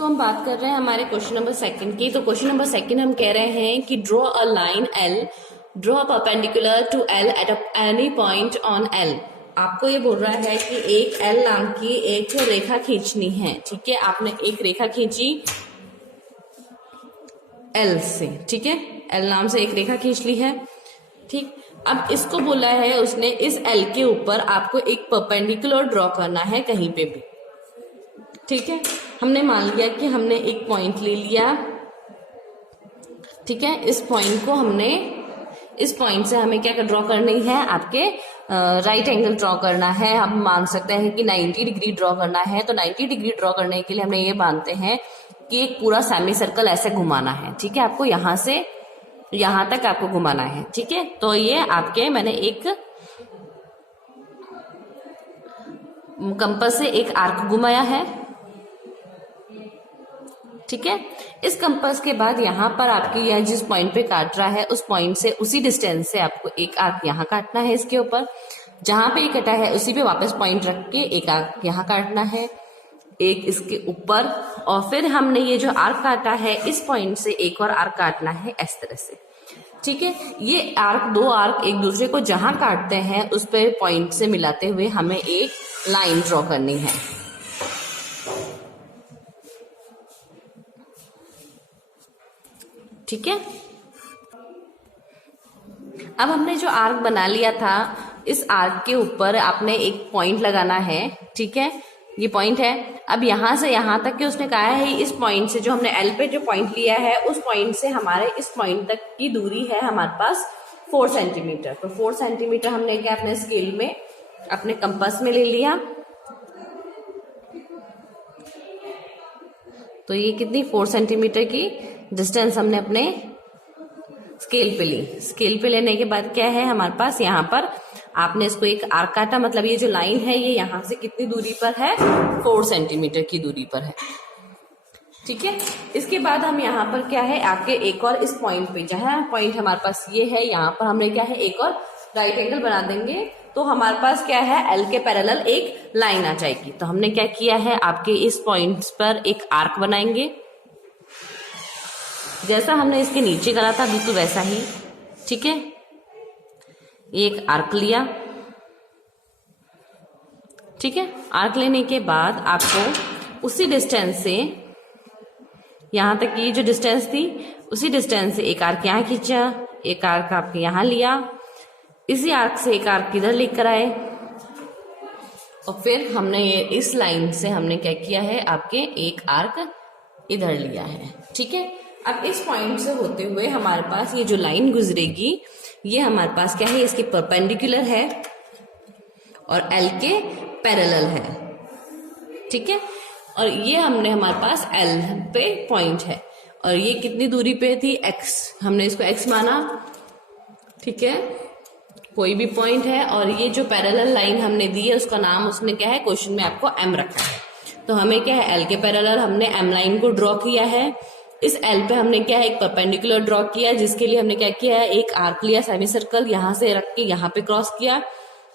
हम बात कर रहे हैं हमारे क्वेश्चन नंबर सेकंड की। तो क्वेश्चन नंबर सेकंड हम कह रहे हैं कि draw a line L, draw perpendicular to L at any point on L. आपको ये बोल रहा है कि एक एल नाम की एक रेखा खींचनी है। ठीक है, आपने एक रेखा खींची एल से, ठीक है, एल नाम से एक रेखा खींच ली है। ठीक, अब इसको बोला है उसने इस एल के ऊपर आपको एक परपेंडिकुलर ड्रॉ करना है कहीं पे भी। ठीक है, हमने मान लिया कि हमने एक पॉइंट ले लिया। ठीक है, इस पॉइंट को हमने, इस पॉइंट से हमें क्या ड्रॉ करनी है, आपके राइट एंगल ड्रॉ करना है। हम मान सकते हैं कि 90 डिग्री ड्रॉ करना है। तो 90 डिग्री ड्रॉ करने के लिए हमने ये मानते हैं कि एक पूरा सेमी सर्कल ऐसे घुमाना है। ठीक है, आपको यहां से यहां तक आपको घुमाना है। ठीक है, तो ये आपके मैंने एक कंपास से एक आर्क घुमाया है। ठीक है, इस कंपास के बाद यहाँ पर आपकी यह जिस पॉइंट पे काट रहा है उस पॉइंट से उसी डिस्टेंस से आपको एक आर्क यहाँ काटना है। इसके ऊपर जहां पे ये कटा है उसी पे वापस पॉइंट रख के एक आर्क यहाँ काटना है, एक इसके ऊपर, और फिर हमने ये जो आर्क काटा है इस पॉइंट से एक और आर्क काटना है इस तरह से। ठीक है, ये आर्क, दो आर्क एक दूसरे को जहां काटते हैं उस पे पॉइंट से मिलाते हुए हमें एक लाइन ड्रॉ करनी है। ठीक है, अब हमने जो आर्क बना लिया था इस आर्क के ऊपर आपने एक पॉइंट लगाना है। ठीक है, ये पॉइंट है। अब यहां से यहां तक के उसने कहा है इस पॉइंट से, जो हमने एल पे जो पॉइंट लिया है उस पॉइंट से हमारे इस पॉइंट तक की दूरी है हमारे पास 4 सेंटीमीटर। तो 4 सेंटीमीटर हमने क्या अपने स्केल में, अपने कंपास में ले लिया। तो ये कितनी 4 सेंटीमीटर की डिस्टेंस हमने अपने स्केल पे ली। स्केल पे लेने के बाद क्या है हमारे पास, यहाँ पर आपने इसको एक आर्क काटा, मतलब ये जो लाइन है ये यहाँ से कितनी दूरी पर है, 4 सेंटीमीटर की दूरी पर है। ठीक है, इसके बाद हम यहाँ पर क्या है आपके एक और इस पॉइंट पे, जहां पॉइंट हमारे पास ये है, यहाँ पर हमने क्या है एक और राइट एंगल बना देंगे। तो हमारे पास क्या है, एल के पैरेलल एक लाइन आ जाएगी। तो हमने क्या किया है, आपके इस पॉइंट पर एक आर्क बनाएंगे, जैसा हमने इसके नीचे करा था बिल्कुल वैसा ही। ठीक है, एक आर्क लिया। ठीक है, आर्क लेने के बाद आपको उसी डिस्टेंस से, यहां तक की जो डिस्टेंस थी उसी डिस्टेंस से एक आर्क यहां खींचा, एक आर्क आपके यहां लिया, इसी आर्क से एक आर्क इधर लेकर आए, और फिर हमने ये इस लाइन से हमने क्या किया है, आपके एक आर्क इधर लिया है। ठीक है, अब इस पॉइंट से होते हुए हमारे पास ये जो लाइन गुजरेगी ये हमारे पास क्या है, इसकी परपेंडिकुलर है और एल के पैरेलल है। ठीक है, और ये हमने हमारे पास एल पे पॉइंट है और ये कितनी दूरी पे थी, एक्स, हमने इसको एक्स माना। ठीक है, कोई भी पॉइंट है, और ये जो पैरेलल लाइन हमने दी है उसका नाम उसने क्या है, क्वेश्चन में आपको एम रखा है। तो हमें क्या है, एल के पैरेलल हमने एम लाइन को ड्रॉ किया है। इस एल पे हमने क्या है, एक परपेंडिकुलर ड्रॉ किया, जिसके लिए हमने क्या किया है, एक आर्क लिया सेमी सर्कल, यहां से रख के यहाँ पे क्रॉस किया,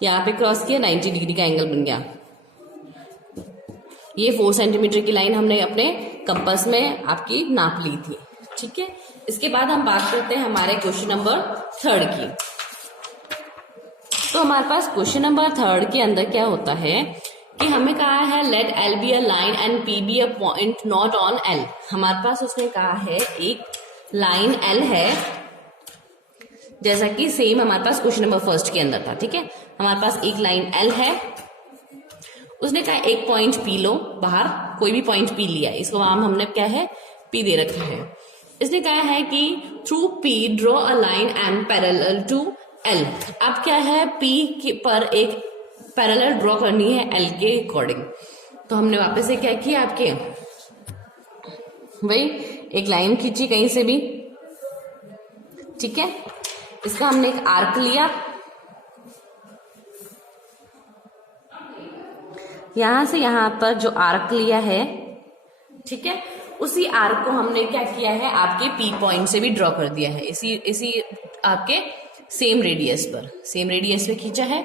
यहाँ पे क्रॉस किया, 90 डिग्री का एंगल बन गया। ये 4 सेंटीमीटर की लाइन हमने अपने कंपास में आपकी नाप ली थी। ठीक है, इसके बाद हम बात करते हैं हमारे क्वेश्चन नंबर 3 की। तो हमारे पास क्वेश्चन नंबर 3 के अंदर क्या होता है कि हमें कहा है let L be a line and P be a point not on L. हमारे पास उसने कहा है एक लाइन एल है, जैसा कि सेम हमारे पास क्वेश्चन नंबर 1 के अंदर था। ठीक है, हमारे पास एक लाइन एल है, उसने कहा एक पॉइंट पी लो, बाहर कोई भी पॉइंट पी लिया, इसको नाम हमने क्या है, पी दे रखा है। इसने कहा है कि through P draw a line M parallel to L. अब क्या है, पी पर एक पैरेलल ड्रॉ करनी है एल के अकॉर्डिंग। तो हमने वापस से क्या किया, आपके वही एक लाइन खींची कहीं से भी। ठीक है, इसका हमने एक आर्क लिया, यहां से यहां पर जो आर्क लिया है, ठीक है, उसी आर्क को हमने क्या किया है, आपके पी पॉइंट से भी ड्रॉ कर दिया है, इसी आपके सेम रेडियस पर, सेम रेडियस पे खींचा है।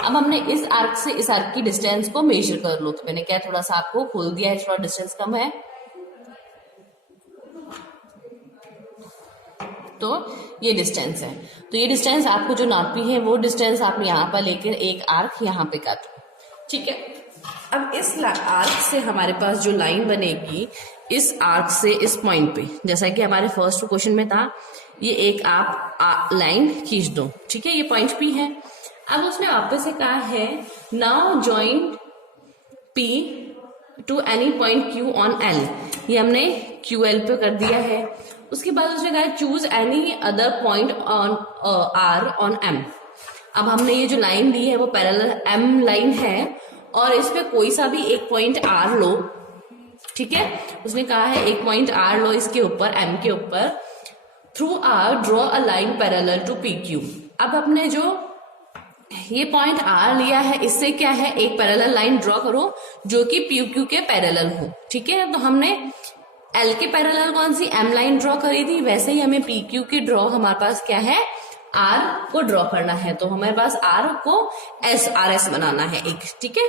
अब हमने इस आर्क से इस आर्क की डिस्टेंस को मेजर कर लो। तो मैंने क्या थोड़ा सा आपको खोल दिया है, थोड़ा डिस्टेंस कम है, तो ये डिस्टेंस है। तो ये डिस्टेंस आपको जो नापी है वो डिस्टेंस आप यहाँ पर लेकर एक आर्क यहाँ पे काटो, ठीक है। अब इस आर्क से हमारे पास जो लाइन बनेगी, इस आर्क से इस पॉइंट पे, जैसा कि हमारे फर्स्ट क्वेश्चन में था, ये एक आप लाइन खींच दो, ठीक है। ये पॉइंट पी है। अब उसने वापस से कहा है now join P to any point Q on L. ये हमने क्यू एल पे कर दिया है। उसके बाद उसने कहा choose any other point on R on M. अब हमने ये जो लाइन दी है वो पैरेलल एम लाइन है और इस पे कोई सा भी एक पॉइंट आर लो, ठीक है। उसने कहा है एक पॉइंट आर लो इसके ऊपर, एम के ऊपर, through R draw a line parallel to P Q. अब हमने जो ये पॉइंट आर लिया है, इससे क्या है, एक पैरेलल लाइन ड्रॉ करो जो कि पी क्यू के पैरेलल हो, ठीक है। तो हमने एल के पैरेलल कौन सी एम लाइन ड्रॉ करी थी, वैसे ही हमें पी क्यू की ड्रॉ हमारे पास क्या है, आर को ड्रॉ करना है। तो हमारे पास आर को एस आर एस बनाना है एक, ठीक है।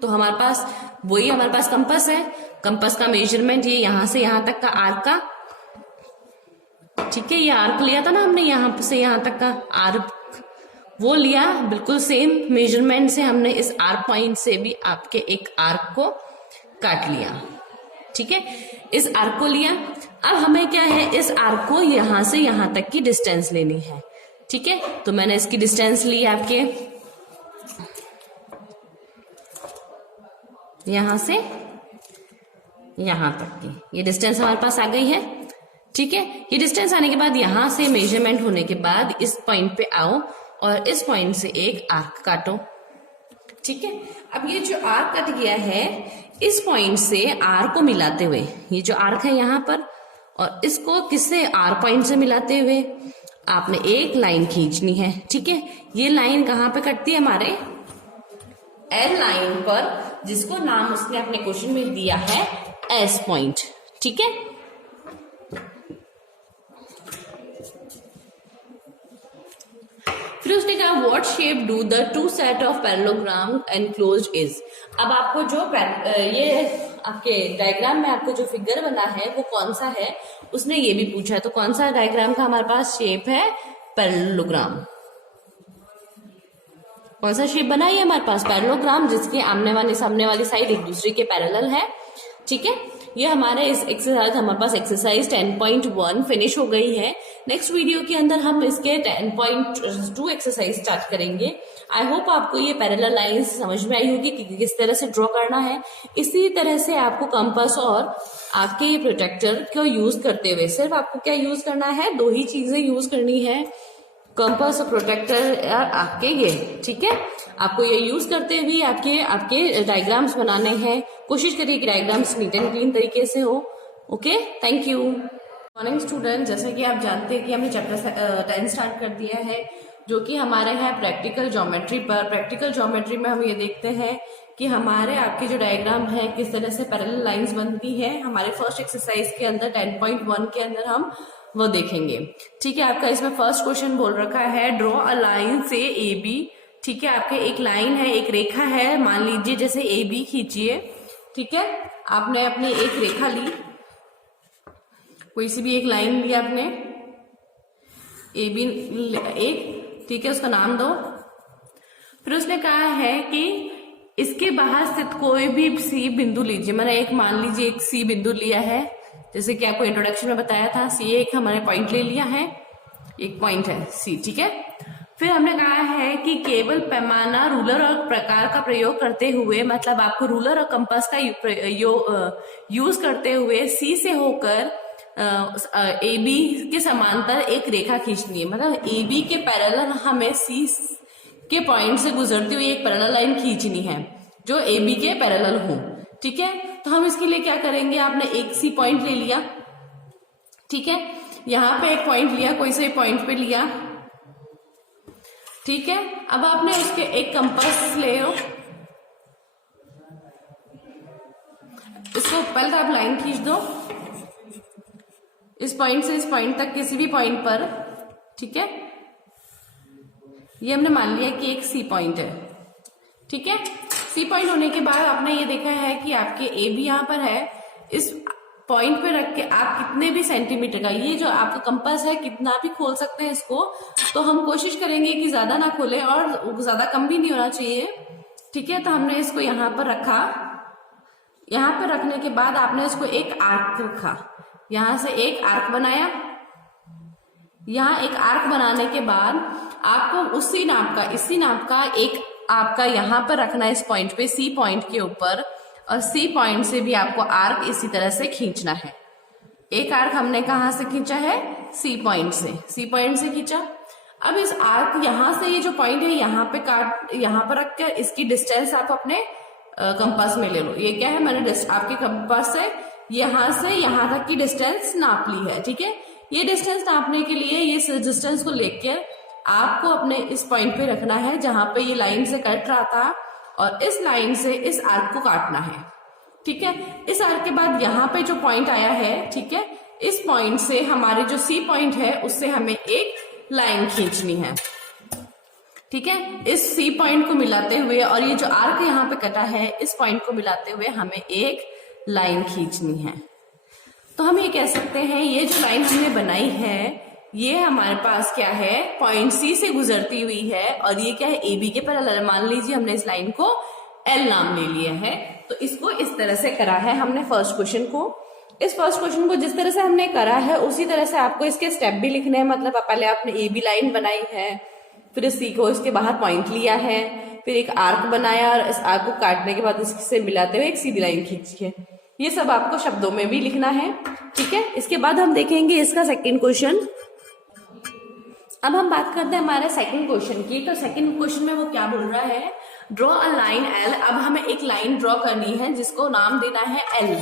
तो हमारे पास वही हमारे पास कंपास है, कंपास का मेजरमेंट ये यहां से यहां तक का आर्क का, ठीक है। ये आर्क लिया था ना हमने यहां से यहां तक का आर्क, वो लिया बिल्कुल सेम मेजरमेंट से हमने इस आर्क पॉइंट से भी आपके एक आर्क को काट लिया, ठीक है। इस आर्क को लिया। अब हमें क्या है, इस आर्क को यहां से यहां तक की डिस्टेंस लेनी है, ठीक है। तो मैंने इसकी डिस्टेंस ली आपके यहां से यहां तक की, ये डिस्टेंस हमारे पास आ गई है, ठीक है। ये डिस्टेंस आने के बाद यहां से मेजरमेंट होने के बाद इस पॉइंट पे आओ और इस पॉइंट से एक आर्क काटो, ठीक है। अब ये जो आर्क कट गया है, इस पॉइंट से आर को मिलाते हुए, ये जो आर्क है यहां पर, और इसको किससे, आर पॉइंट से मिलाते हुए आपने एक लाइन खींचनी है, ठीक है। ये लाइन कहां पे कटती है, हमारे एल लाइन पर, जिसको नाम उसने अपने क्वेश्चन में दिया है एस पॉइंट, ठीक है। फिर उसने कहा what shape do the two set of parallelogram enclosed is. अब आपको जो ये आपके डायग्राम में आपको जो फिगर बना है वो कौन सा है, उसने ये भी पूछा है। तो कौन सा डायग्राम का हमारे पास शेप है, पैरेललोग्राम। कौन सा शेप बना है हमारे पास, पैरेललोग्राम, जिसके सामने वाली साइड एक दूसरे के पैरेलल है, ठीक है। ये हमारे इस एक्सरसाइज, हमारे पास एक्सरसाइज 10.1 फिनिश हो गई है। नेक्स्ट वीडियो के अंदर हम इसके 10.2 एक्सरसाइज स्टार्ट करेंगे। आई होप आपको ये पैरेलल लाइंस समझ में आई होगी कि किस तरह से ड्रॉ करना है। इसी तरह से आपको कंपास और आपके ये प्रोटेक्टर को यूज करते हुए सिर्फ आपको क्या यूज करना है, दो ही चीजें यूज करनी है, कंपास और प्रोटेक्टर आपके ये, ठीक है। आपको ये यूज करते हुए आपके डायग्राम्स बनाने हैं। कोशिश करिए कि डायग्राम्स नीट एंड क्लीन तरीके से हो। Okay, thank you. Morning student, जैसे कि आप जानते हैं कि हमने चैप्टर 10 स्टार्ट कर दिया है, जो कि हमारे है प्रैक्टिकल ज्योमेट्री पर। प्रैक्टिकल ज्योमेट्री में हम ये देखते हैं कि हमारे आपके जो डायग्राम है किस तरह से पैरेलल लाइंस बनती है। हमारे फर्स्ट एक्सरसाइज के अंदर 10.1 के अंदर हम वो देखेंगे, ठीक है। आपका इसमें फर्स्ट क्वेश्चन बोल रखा है ड्रॉ अ लाइन से ए बी, ठीक है। आपके एक लाइन है, एक रेखा है, मान लीजिए जैसे ए बी खींचिए, ठीक है। आपने अपनी एक रेखा ली, कोई सी भी एक लाइन ली आपने, ए बी एक, ठीक है, उसका नाम दो। फिर उसने कहा है कि इसके बाहर स्थित कोई भी सी बिंदु लीजिए। मैंने एक मान लीजिए एक सी बिंदु लिया है, जैसे कि आपको इंट्रोडक्शन में बताया था, सी एक हमारे पॉइंट ले लिया है, एक पॉइंट है सी, ठीक है। फिर हमने कहा है कि केवल पैमाना, रूलर और प्रकार का प्रयोग करते हुए, मतलब आपको रूलर और कंपास का यूज करते हुए सी से होकर ए बी के समांतर एक रेखा खींचनी है। मतलब ए बी के पैरेलल हमें सी के पॉइंट से गुजरती हुई एक पैरेलल लाइन खींचनी है जो ए बी के पैरेलल हो, ठीक है। तो हम इसके लिए क्या करेंगे, आपने एक सी पॉइंट ले लिया, ठीक है, यहां पे एक पॉइंट लिया, कोई से पॉइंट पे लिया, ठीक है। अब आपने उसके एक कंपास ले लो, इसको पहले तो आप लाइन खींच दो इस पॉइंट से इस पॉइंट तक, किसी भी पॉइंट पर, ठीक है। ये हमने मान लिया कि एक सी पॉइंट है, ठीक है। सी पॉइंट होने के बाद आपने ये देखा है कि आपके ए बी यहां पर है, इस पॉइंट पे रख के आप कितने भी सेंटीमीटर का, ये जो आपका कंपास है कितना भी खोल सकते हैं इसको, तो हम कोशिश करेंगे कि ज्यादा ना खोले और ज्यादा कम भी नहीं होना चाहिए। ठीक है, तो हमने इसको यहाँ पर रखा। यहाँ पर रखने के बाद आपने इसको एक आर्क रखा, यहां से एक आर्क बनाया। यहाँ एक आर्क बनाने के बाद आपको इसी नाप का एक आपका यहाँ पर रखना है, इस पॉइंट पे, सी पॉइंट के ऊपर, और सी पॉइंट से भी आपको आर्क इसी तरह से खींचना है। एक आर्क हमने कहां से खींचा है? सी पॉइंट से खींचा। अब इस आर्क यहां से, ये जो पॉइंट है यहाँ पे यहाँ पर रखकर इसकी डिस्टेंस आप अपने कंपास में ले लो। ये क्या है, मैंने आपके कंपास से यहां तक की डिस्टेंस नाप ली है। ठीक है, ये डिस्टेंस नापने के लिए ये डिस्टेंस को लेकर आपको अपने इस पॉइंट पे रखना है जहां पे ये लाइन से कट रहा था, और इस लाइन से इस आर्क को काटना है। ठीक है, इस आर्क के बाद यहाँ पे जो पॉइंट आया है, ठीक है, इस पॉइंट से हमारे जो सी पॉइंट है उससे हमें एक लाइन खींचनी है। ठीक है, इस सी पॉइंट को मिलाते हुए और ये जो आर्क यहाँ पे कटा है इस पॉइंट को मिलाते हुए हमें एक लाइन खींचनी है। तो हम ये कह सकते हैं ये जो लाइन हमने बनाई है ये हमारे पास क्या है, पॉइंट सी से गुजरती हुई है, और ये क्या है, ए बी के पैरेलल। मान लीजिए हमने इस लाइन को एल नाम ले लिया है। तो इसको इस तरह से करा है हमने फर्स्ट क्वेश्चन को। इस फर्स्ट क्वेश्चन को जिस तरह से हमने करा है उसी तरह से आपको इसके स्टेप भी लिखने हैं। मतलब पहले आपने ए बी लाइन बनाई है, फिर सी को इसके बाहर पॉइंट लिया है, फिर एक आर्क बनाया और इस आर्क को काटने के बाद इससे मिलाते हुए एक सीधी लाइन खींची है। ये सब आपको शब्दों में भी लिखना है। ठीक है, इसके बाद हम देखेंगे इसका सेकेंड क्वेश्चन। अब हम बात करते हैं हमारे सेकंड क्वेश्चन की। तो सेकंड क्वेश्चन में वो क्या बोल रहा है, ड्रॉ अ लाइन एल। अब हमें एक लाइन ड्रॉ करनी है जिसको नाम देना है एल।